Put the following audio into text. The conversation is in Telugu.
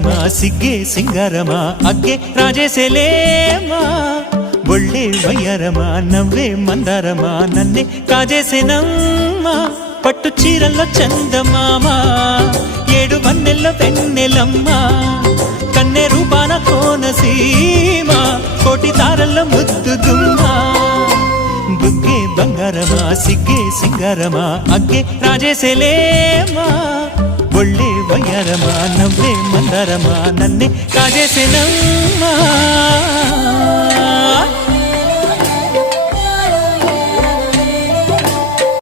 ಬಂಗಾರಮ ಸಿಗ್ಗೆ ಸಿಂಗಾರಮ ಅಗ್ಗೆ ರಾಜೇಸೆಲೇಮಾ ಒಳ್ಳೆ ವಯ್ಯಾರಮ నవ్వే మందారమ నన్నే కాజేసేనమ్మ పట్టు చీరల్లో చందమామ ఏడు వన్నెల్లో వెన్నెలమ్మ కన్నె రూపాన కోనసీమ కోటి తారల్లో ముద్దుగుమ్మ బుగ్గే బంగారమ సిగ్గే సింగారమ అగ్గే రాజేసెలేమా ఒళ్ళే వయ్యారమ నవ్వే మందారమ నన్నే కాజేసేనమ్మ